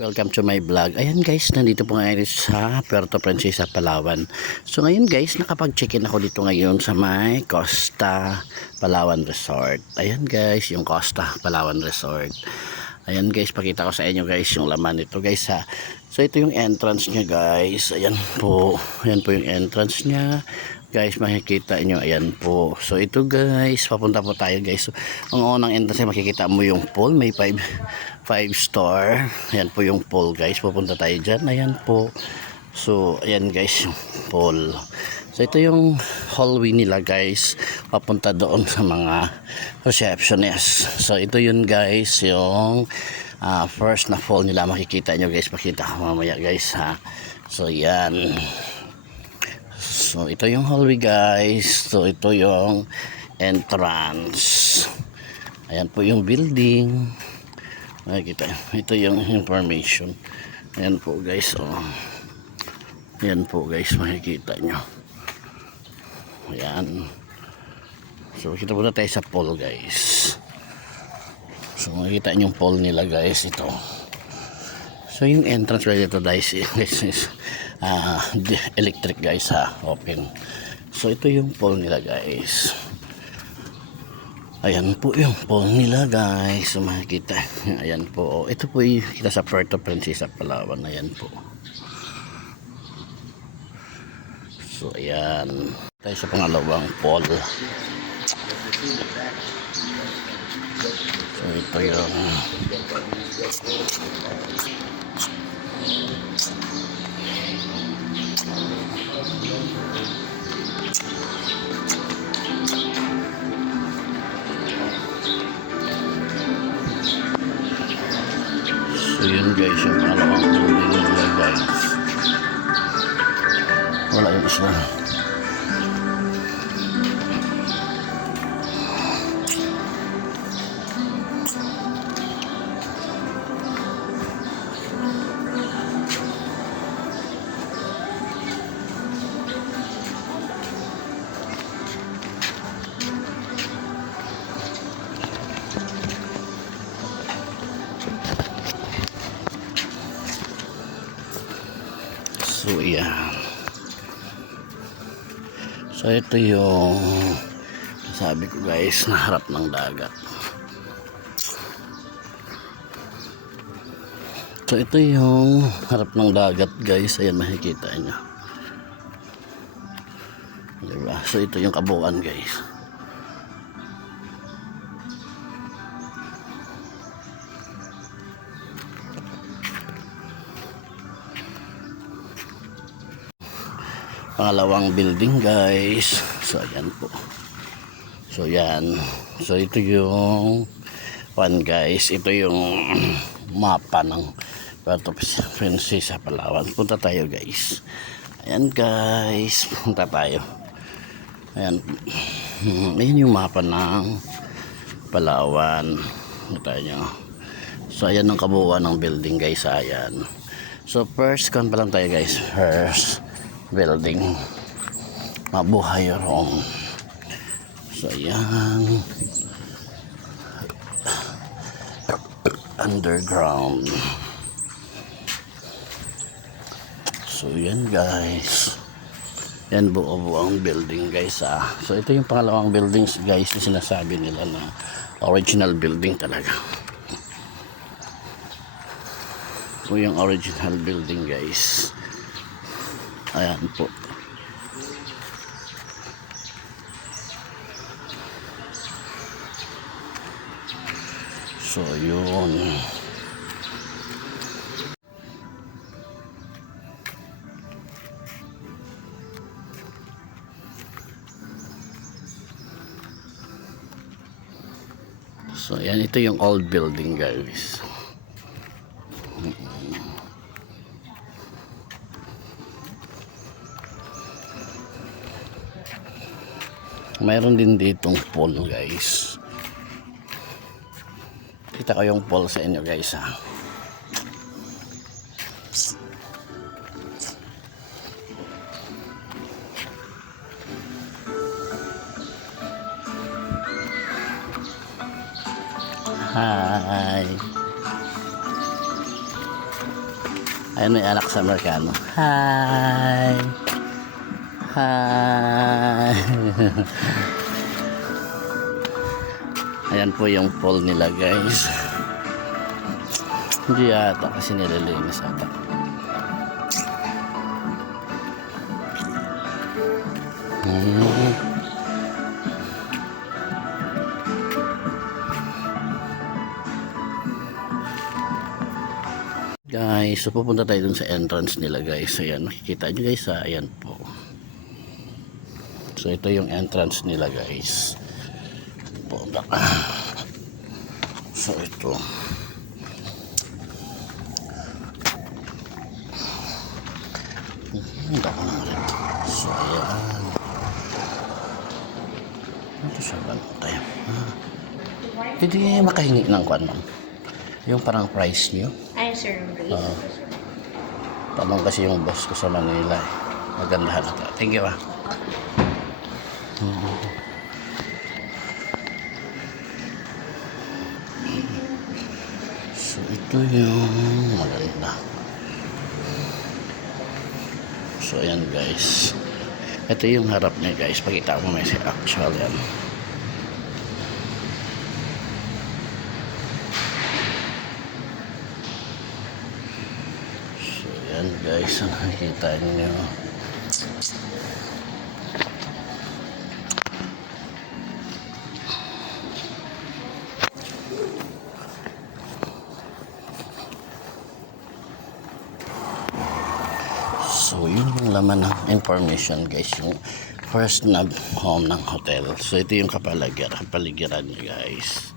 Welcome to my vlog. Ayan guys, nandito po ngayon sa Puerto Princesa, Palawan. So ngayon guys, nakapag-check-in ako dito ngayon sa may Costa Palawan Resort. Ayan guys, yung Costa Palawan Resort. Ayan guys, pakita ko sa inyo guys yung laman nito guys ha. So ito yung entrance niya guys. Ayan po yung entrance niya. Guys, makikita nyo, ayan po. So ito guys, papunta po tayo guys. So, ang unang entrance, makikita mo yung pool. May 5 star. Ayan po yung pool guys. Pupunta tayo dyan. Ayan po. So, ayan guys, yung pool. So ito yung hallway nila guys. Papunta doon sa mga receptionist. So ito yun guys, yung first na pool nila. Makikita nyo guys. Makita ko mamaya guys ha. So yan. So ito yung hallway guys. So ito yung entrance. Ayan po yung building. Nakikita. Ito yung information. Ayan po guys. Oh. Ayan po guys. Makikita nyo. Ayan. So kita po na tayo sa pool guys. So makikita nyo yung pool nila guys. Ito. So yung entrance right dito guys is electric guys ha, open. So ito yung pool nila guys. Ayan po yung pool nila guys. So makikita. Ayan po. Ito po yung kita sa Puerto Princesa, Palawan. Ayan po. So ayan. Tayo sa pangalawang pool. So ito yung so yun guys, yung pangalawang building nila guys. Wala yung isa. So yan. So ito yung sabi ko guys, na harap ng dagat. So ito yung harap ng dagat guys. Ayan, makikita nyo. Diba? So ito yung kabuuan guys. Pangalawang building guys. So ayan po. So yan. So ito yung one guys. Ito yung mapa ng Puerto Princesa, Palawan. Punta tayo guys. Ayan guys. Punta tayo. Ayan. Ayan yung mapa ng Palawan. Punta nyo. So ayan ang kabuuan ng building guys. Ayan. So first kan pa lang tayo guys. First building, mabuhay room. So ayan, underground. So yan guys, yan buo-buo ang building guys ah. So ito yung pangalawang buildings guys na sinasabi nila na original building talaga. So yung original building guys. Ayan po. So yun. So yan, ito yung old building guys. Mayroon din ditong pool guys. Kita ko yung pool sa inyo guys ha. Hi. Ayan may anak sa Amerikano. Hi! Hi! Ayan po yung pool nila guys. Hindi yata kasi nililinis ata. Guys, so pupunta tayo dun sa entrance nila guys. Ayan, makikita nyo guys ha. Ayan po. So ito yung entrance nila guys. Punta ka. So ito. Hindi ako naman rin. So ayan. Ito siya ba tayo? Hindi makahingi ng kwan ma'am. Yung parang price nyo. Ay, sir. Tanong kasi yung boss ko sa Manila eh. Magandahan ito. Thank you ah. So ito yung maganda. So ayan guys. Ito yung harap niya guys. Pakita ko may actual yan. So ayan guys. Nakikita niyo. So, yun yung laman ng information guys. Yung first na home ng hotel. So, ito yung kapaligiran niya guys.